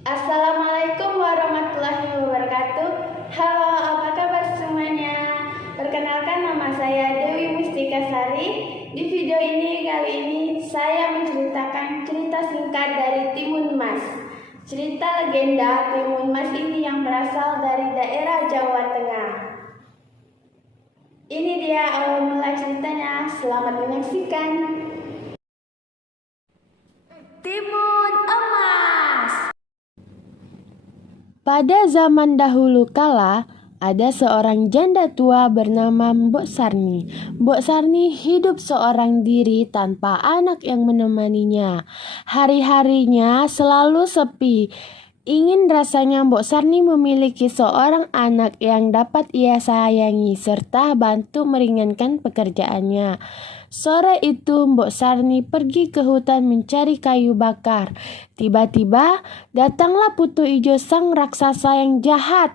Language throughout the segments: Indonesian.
Assalamualaikum warahmatullahi wabarakatuh. Halo, apa kabar semuanya? Perkenalkan, nama saya Dewi Mustika Sari. Di video ini kali ini saya menceritakan cerita singkat dari Timun Mas. Cerita legenda Timun Mas ini yang berasal dari daerah Jawa Tengah. Ini dia awal mula ceritanya. Selamat menyaksikan. Timun Emas. Pada zaman dahulu kala, ada seorang janda tua bernama Mbok Sarni. Mbok Sarni hidup seorang diri tanpa anak yang menemaninya. Hari-harinya selalu sepi. Ingin rasanya Mbok Sarni memiliki seorang anak yang dapat ia sayangi serta bantu meringankan pekerjaannya. Sore itu Mbok Sarni pergi ke hutan mencari kayu bakar. Tiba-tiba datanglah Buto Ijo sang raksasa yang jahat.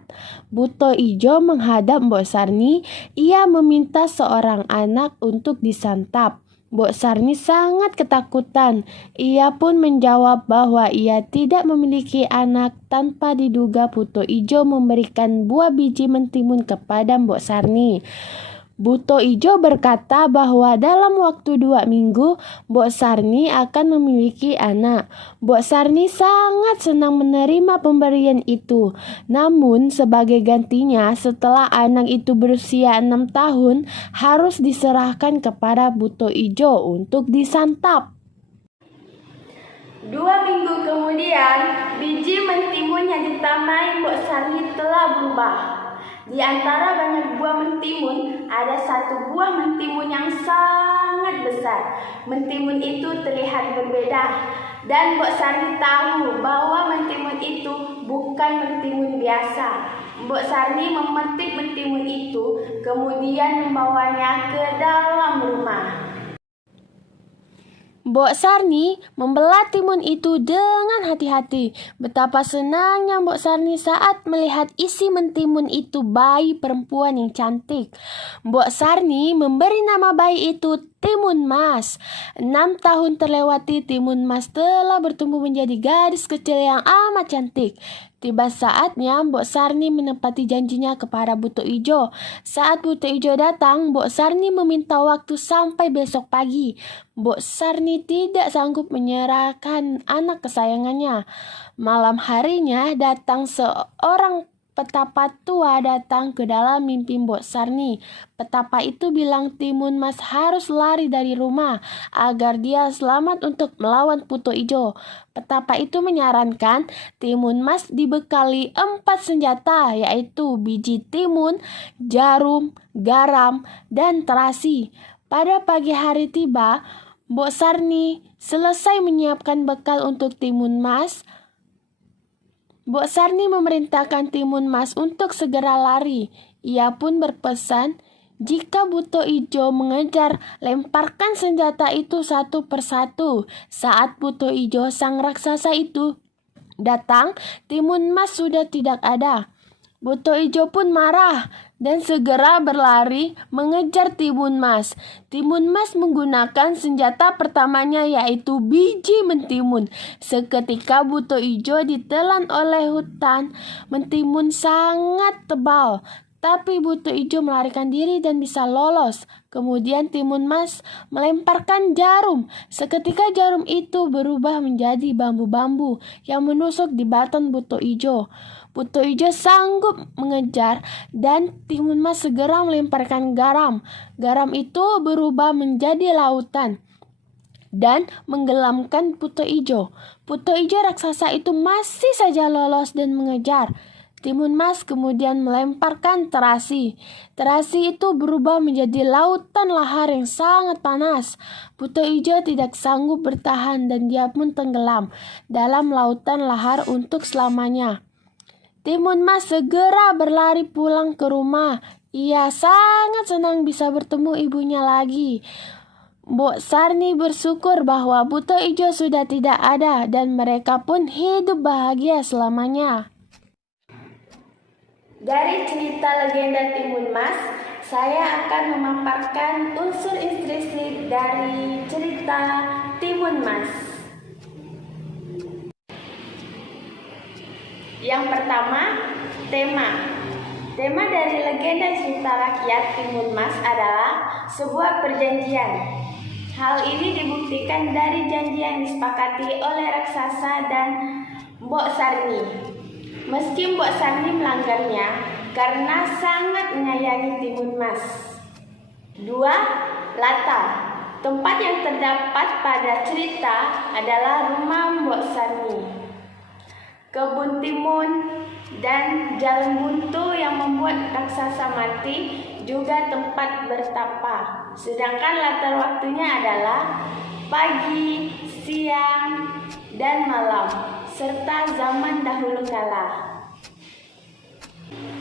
Buto Ijo menghadap Mbok Sarni. Ia meminta seorang anak untuk disantap. Mbok Sarni sangat ketakutan. Ia pun menjawab bahwa ia tidak memiliki anak. Tanpa diduga Buto Ijo memberikan buah biji mentimun kepada Mbok Sarni. Buto Ijo berkata bahwa dalam waktu 2 minggu Mbok Sarni akan memiliki anak. Mbok Sarni sangat senang menerima pemberian itu. Namun sebagai gantinya setelah anak itu berusia 6 tahun harus diserahkan kepada Buto Ijo untuk disantap. 2 minggu kemudian, biji mentimun yang ditanami Mbok Sarni telah berubah. Di antara banyak buah mentimun, ada satu buah mentimun yang sangat besar. Mentimun itu terlihat berbeda, dan Mbok Sarni tahu bahwa mentimun itu bukan mentimun biasa. Mbok Sarni memetik mentimun itu, kemudian membawanya ke dalam rumah. Mbok Sarni membelah timun itu dengan hati-hati. Betapa senangnya Mbok Sarni saat melihat isi mentimun itu bayi perempuan yang cantik. Mbok Sarni memberi nama bayi itu Timun Mas. 6 tahun terlewati, Timun Mas telah bertumbuh menjadi gadis kecil yang amat cantik. Tiba saatnya Mbok Sarni menepati janjinya kepada Buto Ijo. Saat Buto Ijo datang, Mbok Sarni meminta waktu sampai besok pagi. Mbok Sarni tidak sanggup menyerahkan anak kesayangannya. Malam harinya datang seorang petapa tua datang ke dalam mimpi Mbok Sarni. Petapa itu bilang Timun Mas harus lari dari rumah agar dia selamat untuk melawan Buto Ijo. Petapa itu menyarankan Timun Mas dibekali 4 senjata, yaitu biji timun, jarum, garam, dan terasi. Pada pagi hari tiba, Mbok Sarni selesai menyiapkan bekal untuk Timun Mas. Mbok Sarni memerintahkan Timun Mas untuk segera lari. Ia pun berpesan, jika Buto Ijo mengejar, lemparkan senjata itu satu persatu. Saat Buto Ijo sang raksasa itu datang, Timun Mas sudah tidak ada. Buto Ijo pun marah dan segera berlari mengejar Timun Mas. Timun Mas menggunakan senjata pertamanya, yaitu biji mentimun. Seketika Buto Ijo ditelan oleh hutan. Mentimun sangat tebal, tapi Buto Ijo melarikan diri dan bisa lolos. Kemudian Timun Mas melemparkan jarum. Seketika jarum itu berubah menjadi bambu-bambu yang menusuk di badan Buto Ijo. Buto Ijo sanggup mengejar dan Timun Mas segera melemparkan garam. Garam itu berubah menjadi lautan dan menggelamkan Buto Ijo. Buto Ijo raksasa itu masih saja lolos dan mengejar. Timun Mas kemudian melemparkan terasi. Terasi itu berubah menjadi lautan lahar yang sangat panas. Buto Ijo tidak sanggup bertahan dan dia pun tenggelam dalam lautan lahar untuk selamanya. Timun Mas segera berlari pulang ke rumah. Ia sangat senang bisa bertemu ibunya lagi. Mbok Sarni bersyukur bahwa Buto Ijo sudah tidak ada dan mereka pun hidup bahagia selamanya. Dari cerita legenda Timun Mas, saya akan memaparkan unsur intrinsik dari cerita Timun Mas. Yang pertama, tema. Tema dari legenda cerita rakyat Timun Mas adalah sebuah perjanjian. Hal ini dibuktikan dari janji yang disepakati oleh raksasa dan Mbok Sarni. Meski Mbok Sarni melanggarnya karena sangat menyayangi Timun Mas. 2. Latar. Tempat yang terdapat pada cerita adalah rumah Mbok Sarni, kebun timun, dan jalan buntu yang membuat raksasa mati, juga tempat bertapa. Sedangkan latar waktunya adalah pagi, siang, dan malam, serta zaman dahulu kala.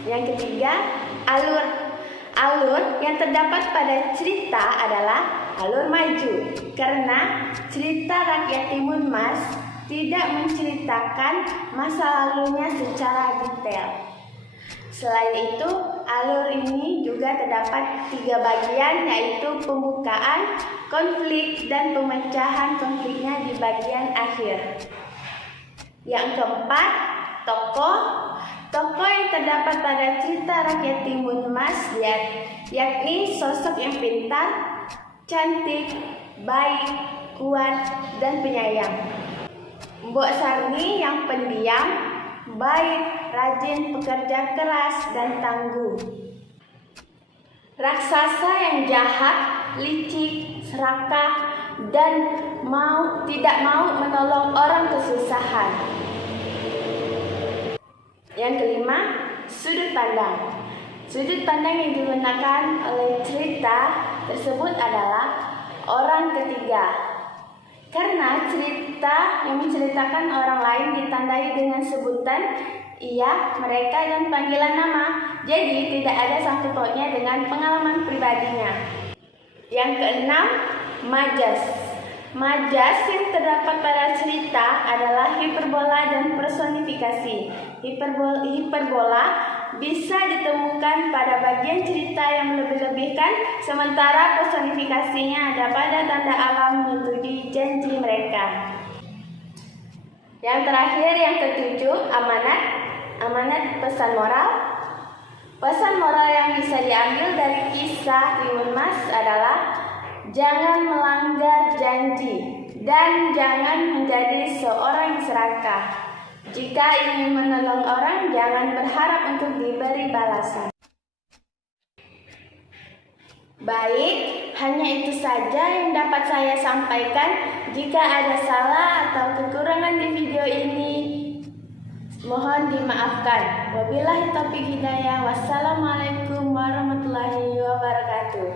Yang ketiga, alur. Alur yang terdapat pada cerita adalah alur maju, karena cerita rakyat Timun Mas tidak menceritakan masa lalunya secara detail. Selain itu, alur ini juga terdapat 3 bagian, yaitu pembukaan, konflik, dan pemecahan konfliknya di bagian akhir. Yang keempat, tokoh. Tokoh yang terdapat pada cerita rakyat Timun Mas yakni sosok yang pintar, cantik, baik, kuat, dan penyayang. Mbok Sarni yang pendiam, baik, rajin, pekerja keras, dan tangguh. Raksasa yang jahat, licik, serakah, dan tidak mau menolong orang kesusahan. Yang kelima, sudut pandang. Sudut pandang yang digunakan oleh cerita tersebut adalah orang ketiga. Karena cerita yang menceritakan orang lain ditandai dengan sebutan ia, mereka, dan panggilan nama. Jadi tidak ada sangkut pautnya dengan pengalaman pribadinya. Yang keenam, majas. Majas yang terdapat pada cerita adalah hiperbola dan personifikasi. Hiperbola bisa ditemukan pada bagian cerita yang melebih-lebihkan, sementara personifikasinya ada pada tanda alam menyetujui janji mereka. Yang terakhir, yang ketujuh, amanat. Amanat pesan moral. Pesan moral yang bisa diambil dari kisah Timun Mas adalah jangan melanggar janji dan jangan menjadi seorang yang serakah. Jika ingin menolong orang, jangan berharap untuk diberi balasan. Baik, hanya itu saja yang dapat saya sampaikan. Jika ada salah atau kekurangan di video ini, mohon dimaafkan. Wabillahi taufiq hidayah. Wassalamualaikum warahmatullahi wabarakatuh.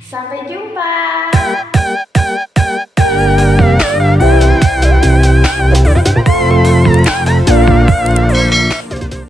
Sampai jumpa.